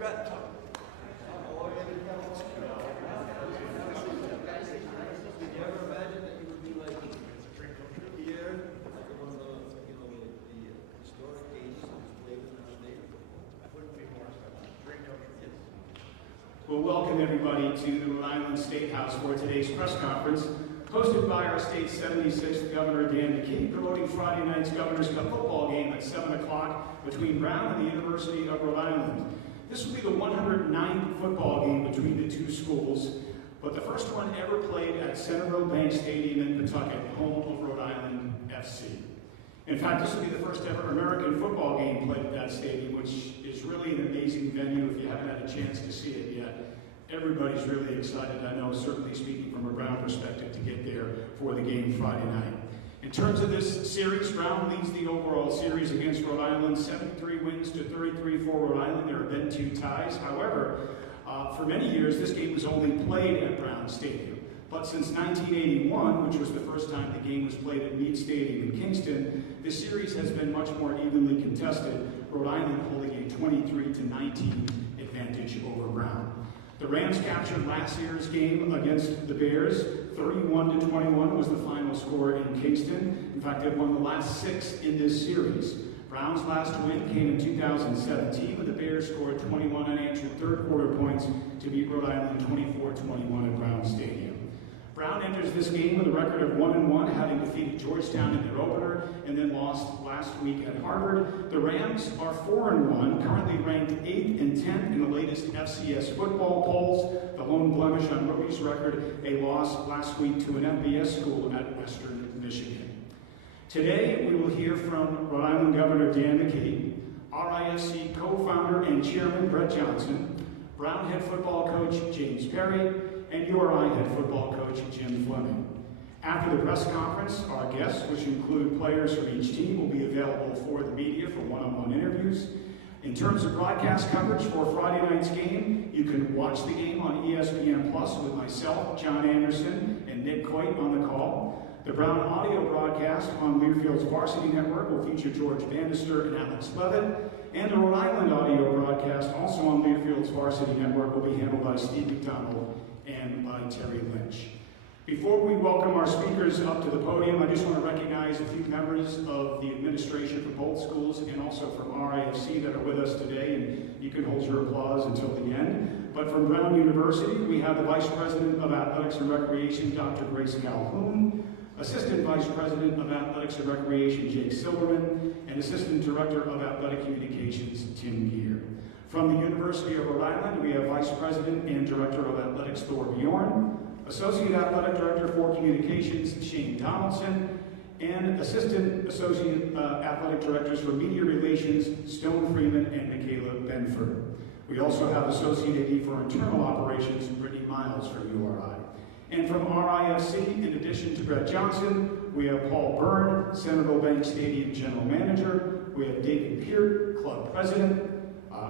Well, welcome everybody to the Rhode Island State House for today's press conference, hosted by our state's 76th Governor, Dan McKee, promoting Friday night's Governor's Cup football game at 7 o'clock between Brown and the University of Rhode Island. This will be the 109th football game between the two schools, but the first one ever played at Centerville Bank Stadium in Pawtucket, home of Rhode Island FC. In fact, this will be the first ever American football game played at that stadium, which is really an amazing venue if you haven't had a chance to see it yet. Everybody's really excited, I know, certainly speaking from a Brown perspective, to get there for the game Friday night. In terms of this series, Brown leads the overall series against Rhode Island, 73 wins to 33 for Rhode Island. There have been 2 ties. However, for many years, this game was only played at Brown Stadium. But since 1981, which was the first time the game was played at Meade Stadium in Kingston, the series has been much more evenly contested, Rhode Island holding a 23-19 advantage over Brown. The Rams captured last year's game against the Bears. 31-21 was the final score in Kingston. In fact, they've won the last 6 in this series. Brown's last win came in 2017 when the Bears scored 21 unanswered third-quarter points to beat Rhode Island 24-21 at Brown Stadium. Brown enters this game with a record of 1-1, having defeated Georgetown in their opener and then lost last week at Harvard. The Rams are 4-1, currently ranked 8th and 10th in the latest FCS football polls. The lone blemish on Rhodey's record, a loss last week to an FBS school at Western Michigan. Today, we will hear from Rhode Island Governor Dan McKee, RIFC co-founder and chairman Brett Johnson, Brown head football coach James Perry, and URI head football coach Jim Fleming. After the press conference, our guests, which include players from each team, will be available for the media for one-on-one interviews. In terms of broadcast coverage for Friday night's game, you can watch the game on ESPN Plus with myself, John Anderson, and Nick Coit on the call. The Brown audio broadcast on Learfield's Varsity Network will feature George Bannister and Alex Levitt, and the Rhode Island audio broadcast, also on Learfield's Varsity Network, will be handled by Steve McDonald and by Terry Lynch. Before we welcome our speakers up to the podium, I just want to recognize a few members of the administration for both schools and also from RIFC that are with us today, and you can hold your applause until the end. But from Brown University, we have the Vice President of Athletics and Recreation, Dr. Grace Calhoun, Assistant Vice President of Athletics and Recreation, Jake Silverman, and Assistant Director of Athletic Communications, Tim Gear. From the University of Rhode Island, we have Vice President and Director of Athletics, Thor Bjorn, Associate Athletic Director for Communications, Shane Donaldson, and Assistant Associate Athletic Directors for Media Relations, Stone Freeman and Michaela Benford. We also have Associate AD for Internal Operations, Brittany Miles for URI. And from RIFC, in addition to Brett Johnson, we have Paul Byrne, Centerville Bank Stadium General Manager. We have David Peart, Club President,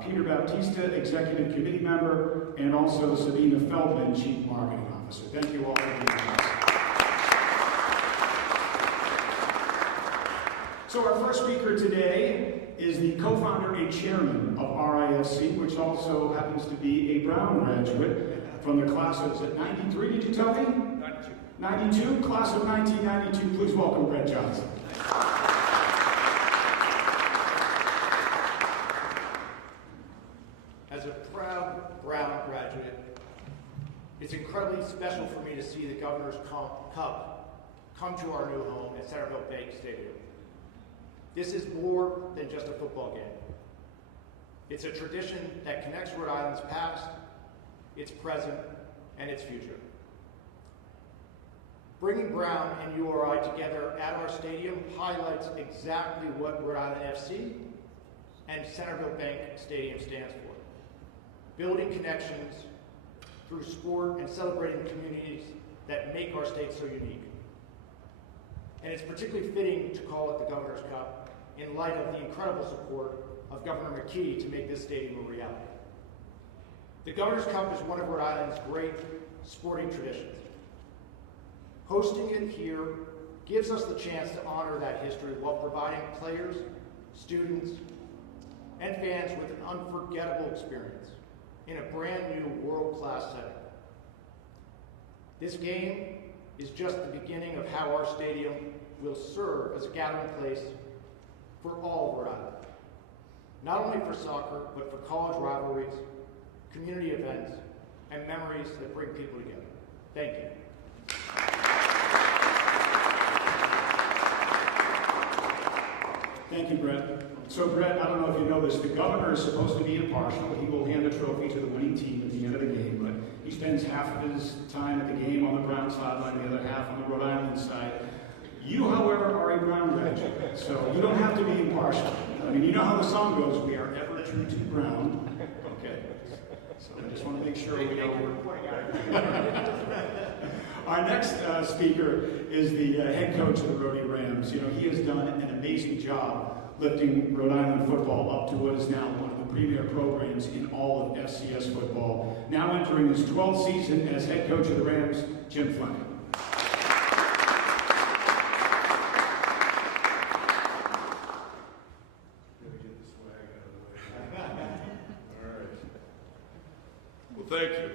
Peter Baptista, Executive Committee Member, and also Sabina Feldman, Chief Marketing Officer. Thank you all for being with us. So our first speaker today is the co-founder and chairman of RIFC, which also happens to be a Brown graduate from the class of, is it 93, did you tell me? 92. 92, class of 1992. Please welcome Brett Johnson. As a proud Brown graduate, it's incredibly special for me to see the Governor's Cup come to our new home at Centerville Bank Stadium. This is more than just a football game. It's a tradition that connects Rhode Island's past, its present, and its future. Bringing Brown and URI together at our stadium highlights exactly what Rhode Island FC and Centerville Bank Stadium stands for. Building connections through sport and celebrating communities that make our state so unique. And it's particularly fitting to call it the Governor's Cup in light of the incredible support of Governor McKee to make this stadium a reality. The Governor's Cup is one of Rhode Island's great sporting traditions. Hosting it here gives us the chance to honor that history while providing players, students, and fans with an unforgettable experience in a brand new world-class setting. This game is just the beginning of how our stadium will serve as a gathering place for all of Rhode Island. Not only for soccer, but for college rivalries, community events, and memories that bring people together. Thank you. Thank you, Brett. So, Brett, I don't know if you know this, the governor is supposed to be impartial. He will hand a trophy to the winning team at the end of the game, but he spends half of his time at the game on the Brown sideline, the other half on the Rhode Island side. You, however, are a Brown graduate, so you don't have to be impartial. I mean, you know how the song goes, we are ever true to Brown. Okay. So I just want to make sure we know. Our next speaker is the head coach of the Rhode Rams. You know, he has done an amazing job lifting Rhode Island football up to what is now one of the premier programs in all of FCS football. Now entering his 12th season as head coach of the Rams, Jim Fleming. Thank you.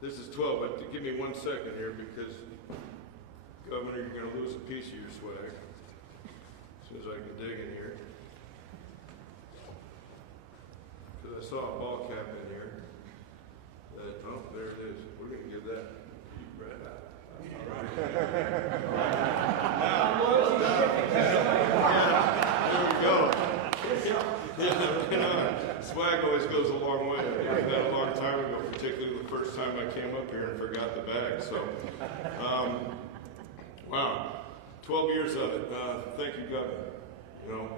This is 12, but give me 1 second here because, Governor, you're going to lose a piece of your swag as soon as I can dig in here. Because I saw a ball cap in here. Oh, there it is. We're going to give that to you, Brad. All right. There we go. Swag always goes a long way. I did that a long time ago, particularly the first time I came up here and forgot the bag. So, wow, 12 years of it. Thank you, Governor. You know,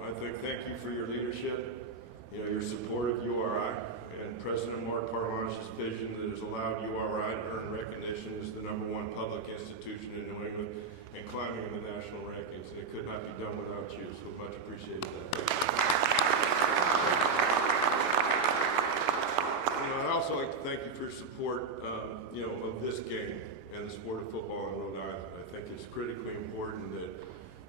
thank you for your leadership, you know, your support of URI, and President Mark Parlange's vision that has allowed URI to earn recognition as the #1 public institution in New England and climbing in the national rankings. And it could not be done without you, so much appreciated that. I'd also like to thank you for your support, you know, of this game and the sport of football in Rhode Island. I think it's critically important that,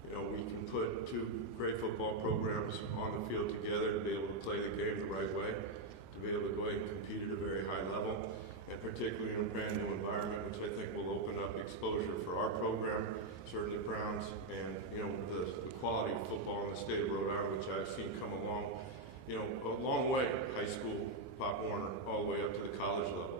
you know, we can put two great football programs on the field together to be able to play the game the right way, to be able to go ahead and compete at a very high level, and particularly in a brand new environment, which I think will open up exposure for our program, certainly Browns, and, you know, the quality of football in the state of Rhode Island, which I've seen come along, you know, a long way, high school, Pop Warner, all the way up to the college level.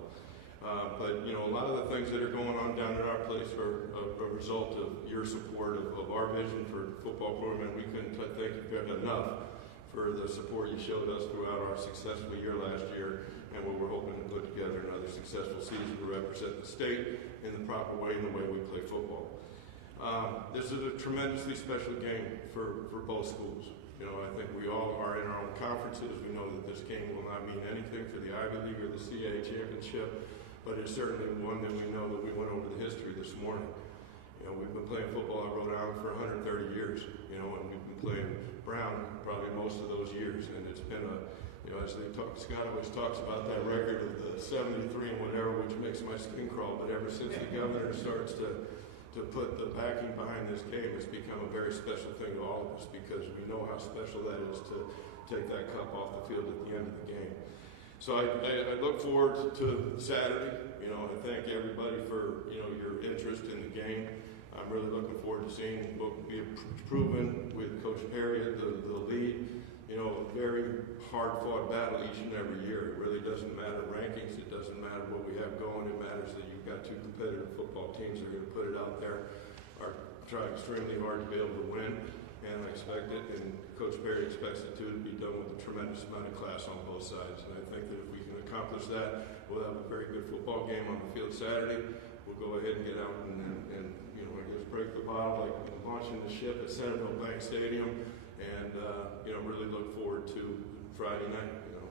But, you know, a lot of the things that are going on down at our place are a result of your support of our vision for football program. We couldn't thank you enough for the support you showed us throughout our successful year last year, and what we're hoping to put together another successful season to represent the state in the proper way, in the way we play football. This is a tremendously special game for both schools. You know, I think we all are in our own conferences. We know that this game will not mean anything for the Ivy League or the CAA championship, but it's certainly one that we know that we went over the history this morning. You know, we've been playing football at Rhode Island for 130 years, you know, and we've been playing Brown probably most of those years, and it's been a, you know, as they talk, Scott always talks about that record of the 73 and whatever, which makes my skin crawl, but ever since the governor starts to put the backing behind this game, it's become a very special thing to all of us, because we know how special that is to take that cup off the field at the end of the game. So I look forward to Saturday. You know, I thank everybody for, you know, your interest in the game. I'm really looking forward to seeing what will be proven with Coach Perry at the lead. You know, a very hard-fought battle each and every year. It really doesn't matter rankings. It doesn't matter what we have going. It matters that you've got two competitive football teams that are going to put it out there, are trying extremely hard to be able to win, and I expect it, and Coach Perry expects it to be done with a tremendous amount of class on both sides. And I think that if we can accomplish that, we'll have a very good football game on the field Saturday. We'll go ahead and get out and you know, I guess break the bottle like launching the ship at Centerville Bank Stadium. And, you know, really look forward to Friday night. You know,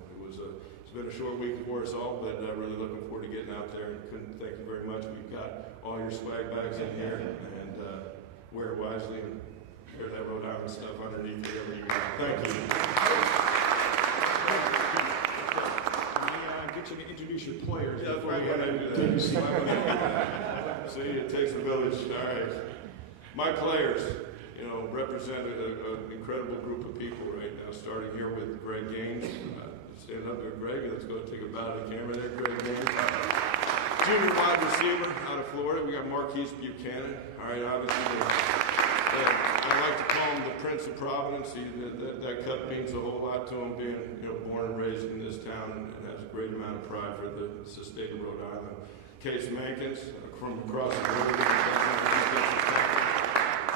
it's been a short week for us all, but really looking forward to getting out there, and couldn't thank you very much. We've got all your swag bags in here, and wear it wisely and wear that Rhode Island stuff underneath whatever you got. Thank you. Get you to introduce your players. Yeah, before we take a seat. See, it takes a village. All right. My players, you know, represent an incredible group of people right now. starting here with Greg Gaines. Stand up there, Greg. Let's go take a bow to the camera there, Greg Gaines. Junior wide receiver out of Florida. We got Marquise Buchanan. All right, obviously, I like to call him the Prince of Providence. That cut means a whole lot to him, being born and raised in this town, and has a great amount of pride for the state of Rhode Island. Case Mankins from across the road,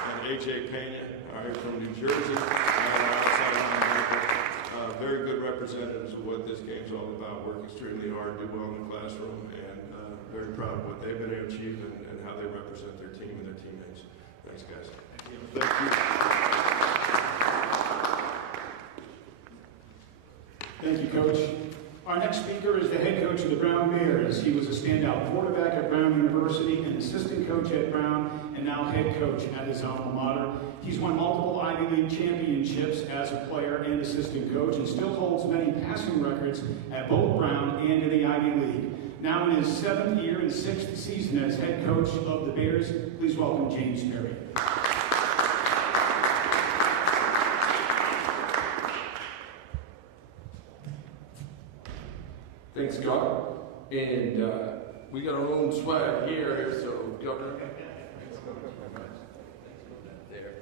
and A.J. Pena, all right, from New Jersey, outside linebacker. Very good representatives of what this game's all about. Work extremely hard, do well in the classroom, and very proud of what they've been able to achieve and how they represent their team and their teammates. Thanks, guys. Thank you. Thank you, Coach. Our next speaker is the head coach of the Brown Bears. He was a standout quarterback at Brown University, an assistant coach at Brown, and now head coach at his alma mater. He's won multiple Ivy League championships as a player and assistant coach, and still holds many passing records at both Brown and in the Ivy League. Now in his 7th year and 6th season as head coach of the Bears, please welcome James Perry. Thanks, Scott. And we got our own swag here, so Governor. There.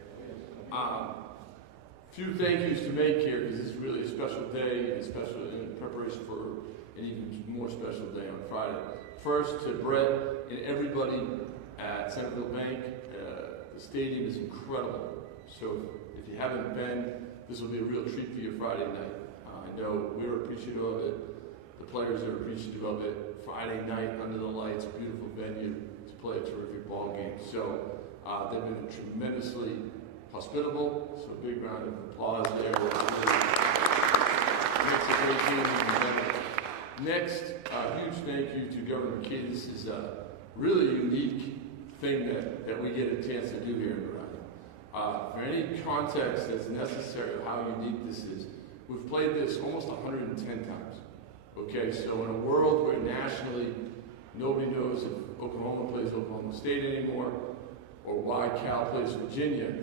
Few thank yous to make here because this is really a special day, and special in preparation for an even more special day on Friday. First, to Brett and everybody at Centerville Bank. The stadium is incredible. So if you haven't been, this will be a real treat for you Friday night. I know we're appreciative of it. The players are appreciative of it. Friday night under the lights, beautiful venue to play a terrific ball game. So they've been tremendously hospitable. So a big round of applause there. Makes a great game. Next, huge thank you to Governor McKee. This is a really unique thing that we get a chance to do here in Rhode. For any context that's necessary of how unique this is, we've played this almost 110 times. Okay, so in a world where nationally nobody knows if Oklahoma plays Oklahoma State anymore or why Cal plays Virginia,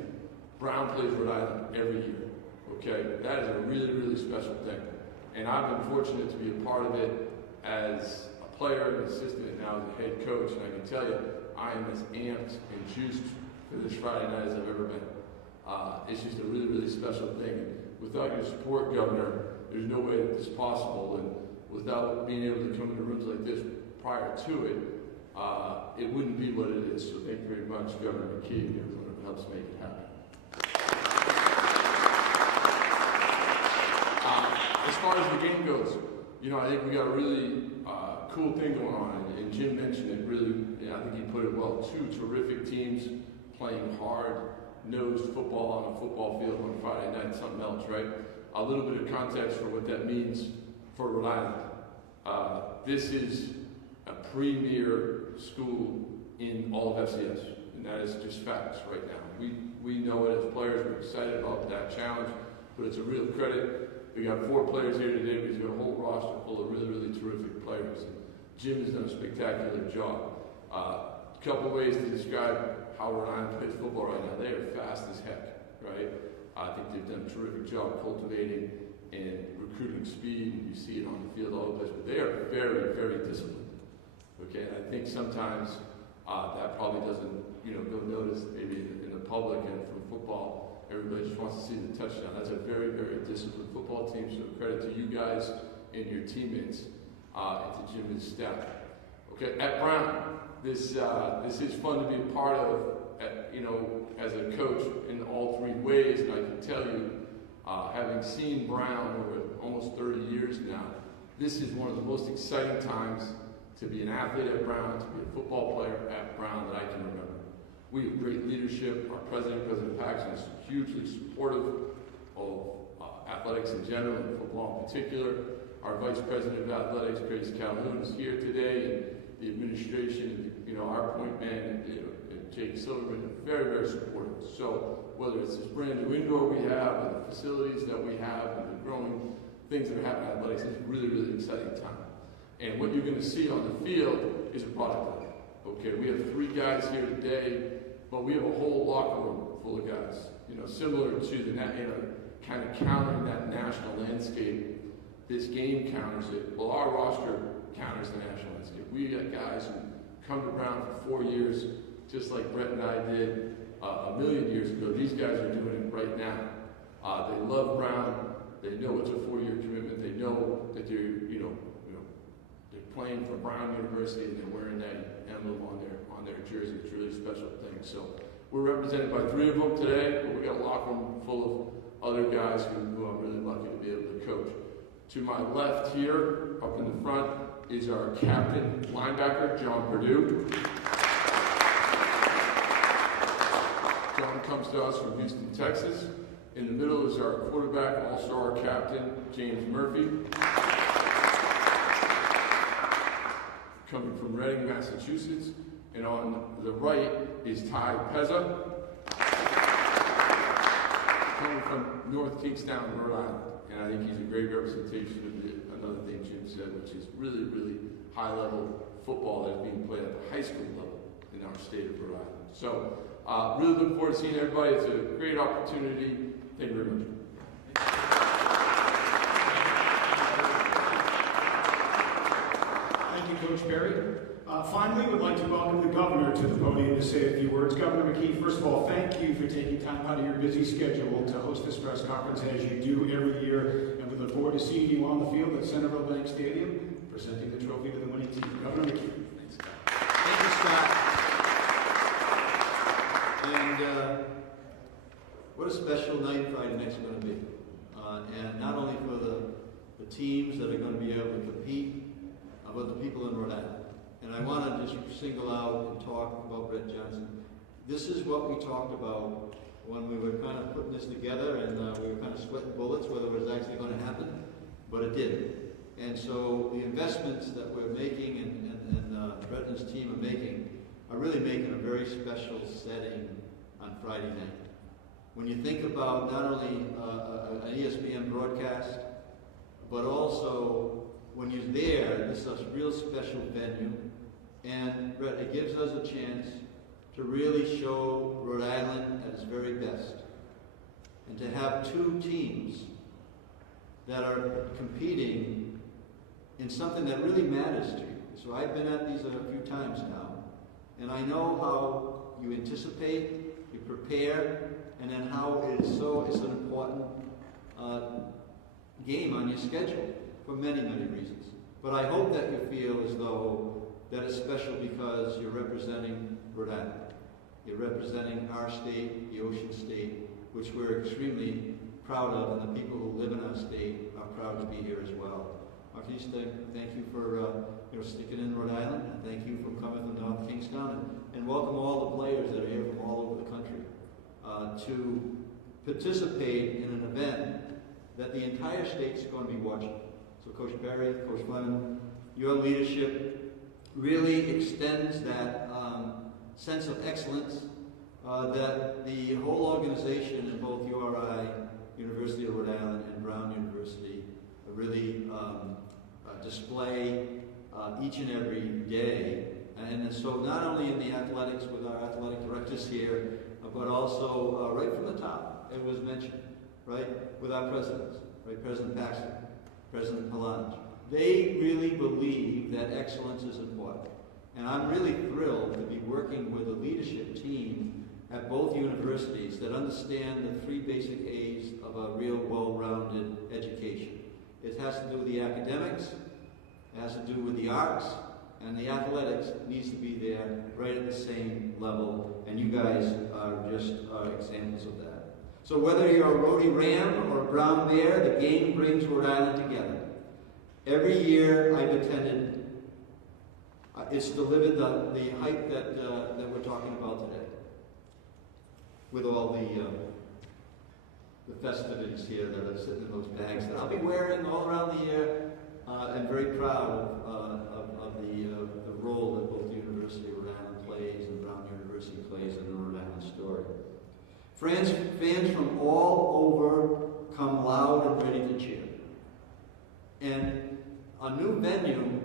Brown plays Rhode Island every year. Okay, that is a really, really special thing. And I've been fortunate to be a part of it as a player, an assistant, and now as a head coach. And I can tell you, I am as amped and juiced for this Friday night as I've ever been. It's just a really, really special thing. And without your support, Governor, there's no way that this is possible. And without being able to come into rooms like this prior to it, it wouldn't be what it is. So thank you very much, Governor McKee, and everyone who helps make it happen. As far as the game goes, I think we got a really cool thing going on, and Jim mentioned it really, I think he put it well, 2 terrific teams playing hard-nosed football on a football field on Friday night, something else, right? A little bit of context for what that means for Rhode Island. This is a premier school in all of FCS, and that is just facts right now. We know it as players. We're excited about that challenge, but it's a real credit. We got 4 players here today, but he's got a whole roster full of really, really terrific players. And Jim has done a spectacular job. A couple ways to describe how Rhode Island plays football right now. They are fast as heck, right? I think they've done a terrific job cultivating and recruiting speed, and you see it on the field all the place, but they are very, very disciplined. Okay, and I think sometimes that probably doesn't, go noticed maybe in the public and from football. Everybody just wants to see the touchdown. That's a very, very disciplined football team, so credit to you guys and your teammates and to Jim and his staff. Okay, at Brown, this is fun to be a part of, as a coach in all 3 ways, and I can tell you, having seen Brown over almost 30 years now, this is one of the most exciting times to be an athlete at Brown, to be a football player at Brown that I can remember. We have great leadership. Our president, President Paxson, is hugely supportive of athletics in general and football in particular. Our vice president of athletics, Grace Calhoun, is here today, and the administration, our point man, and Jake Silverman, are very, very supportive. So whether it's this brand new indoor we have, and the facilities that we have, and the growing things that are happening in athletics, it's a really, really exciting time. And what you're going to see on the field is a product of it. Okay, we have 3 guys here today, but we have a whole locker room full of guys. Similar to the kind of countering that national landscape, this game counters it. Well, our roster counters the national landscape. We got guys who come to Brown for 4 years, just like Brett and I did a million years ago. These guys are doing it right now. They love Brown. They know it's a 4-year commitment. They know that they're, they're playing for Brown University and they're wearing that emblem on their jersey. It's a really special thing. So we're represented by 3 of them today, but we got a locker room full of other guys who I'm really lucky to be able to coach. To my left here, up in the front, is our captain linebacker, John Purdue. John comes to us from Houston, Texas. In the middle is our quarterback, all-star captain, James Murphy. Coming from Reading, Massachusetts. And on the right is Ty Pezza, coming from North Kingstown, Rhode Island. And I think he's a great representation of another thing Jim said, which is really, really high-level football that's being played at the high school level in our state of Rhode Island. So, really looking forward to seeing everybody. It's a great opportunity. Thank you very much. Thank you, Coach Perry. Finally, we'd like to welcome the governor to the podium to say a few words. Governor McKee, first of all, thank you for taking time out of your busy schedule to host this press conference as you do every year. And we look forward to seeing you on the field at Centerville Bank Stadium, presenting the trophy to the winning team. Governor McKee. Thanks, Scott. Thank you, Scott. And what a special night Friday night's going to be. And not only for the teams that are going to be able to compete, but the people in Rhode Island. And I want to just single out and talk about Brett Johnson. This is what we talked about when we were kind of putting this together, and we were kind of sweating bullets whether it was actually going to happen, but it did. And so the investments that we're making and Brett and his team are really making a very special setting on Friday night. When you think about not only an ESPN broadcast, but also when you're there, this is a real special venue, and Brett, it gives us a chance to really show Rhode Island at its very best, and to have 2 teams that are competing in something that really matters to you. So I've been at these a few times now, and I know how you anticipate, you prepare, and then how it's an important game on your schedule for many, many reasons. But I hope that you feel as though that it's special because you're representing Rhode Island. You're representing our state, the Ocean State, which we're extremely proud of, and the people who live in our state are proud to be here as well. Marquise, thank you for sticking in Rhode Island, and thank you for coming from North Kingstown, and welcome all the players that are here from all over the country to participate in an event that the entire state's going to be watching. So Coach Perry, Coach Fleming, your leadership really extends that sense of excellence that the whole organization in both URI, University of Rhode Island, and Brown University really display each and every day. And so not only in the athletics with our athletic directors here, but also right from the top, it was mentioned, right, with our presidents, right, President Baxter, President Palange. They really believe that excellence is important. And I'm really thrilled to be working with a leadership team at both universities that understand the 3 basic A's of a real well-rounded education. It has to do with the academics, it has to do with the arts, and the athletics needs to be there right at the same level, and you guys are just examples of that. So whether you're a Rhode Ram or a Brown Bear, the game brings Rhode Island together. Every year I've attended, it's delivered the hype that we're talking about today, with all the festivities here that are sitting in those bags that I'll be wearing all around the year, and very proud of the role that both the University of Rhode Island plays and Brown University plays in the Rhode Island story. Fans from all over come loud and ready to cheer. And a new venue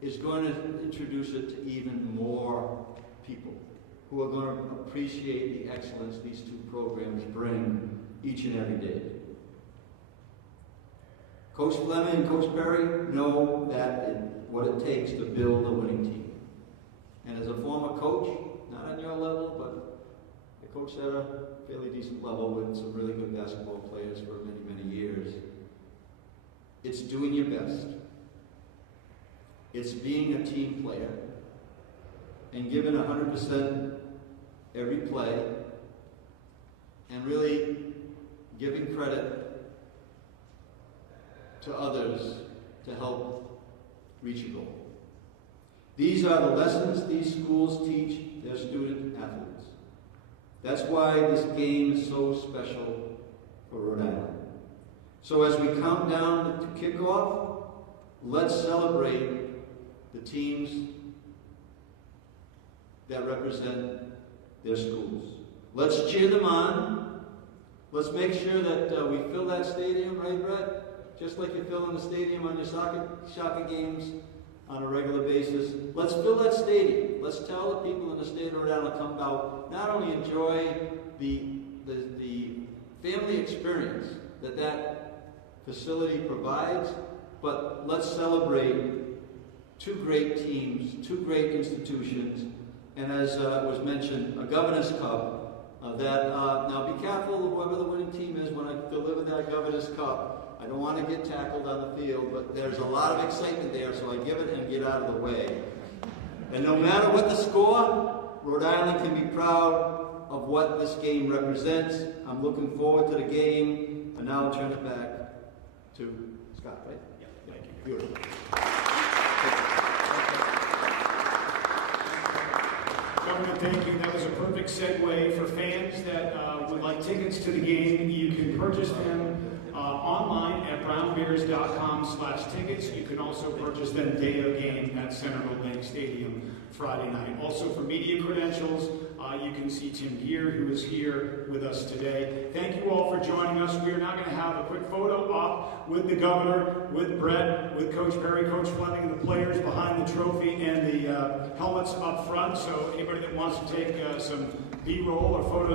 is going to introduce it to even more people who are going to appreciate the excellence these 2 programs bring each and every day. Coach Fleming and Coach Perry know what it takes to build a winning team. And as a former coach, not on your level, but I coached at a fairly decent level with some really good basketball players for many, many years. It's doing your best. It's being a team player and giving 100% every play and really giving credit to others to help reach a goal. These are the lessons these schools teach their student athletes. That's why this game is so special for Rhode Island. So as we count down to kickoff, let's celebrate the teams that represent their schools. Let's cheer them on. Let's make sure that we fill that stadium, right, Brett? Just like you fill in the stadium on your soccer games on a regular basis. Let's fill that stadium. Let's tell the people in the state of Rhode Island to come out, not only enjoy the family experience that facility provides, but let's celebrate two great teams, two great institutions, and as was mentioned, a Governor's Cup. Now be careful, whoever the winning team is, when I deliver that Governor's Cup. I don't want to get tackled on the field, but there's a lot of excitement there, so I give it and get out of the way. And no matter what the score, Rhode Island can be proud of what this game represents. I'm looking forward to the game, and now I'll turn it back to Scott, right? Yeah, thank you. Beautiful. Governor, thank you. That was a perfect segue for fans that would like tickets to the game. You can purchase them online at brownbears.com/tickets. You can also purchase them day of game at Centerville Bank Stadium Friday night. Also for media credentials, you can see Tim Gear, who is here with us today. Thank you all for joining us. We are now going to have a quick photo op with the governor, with Brett, with Coach Perry, Coach Fleming, and the players behind the trophy and the helmets up front. So anybody that wants to take some B-roll or photos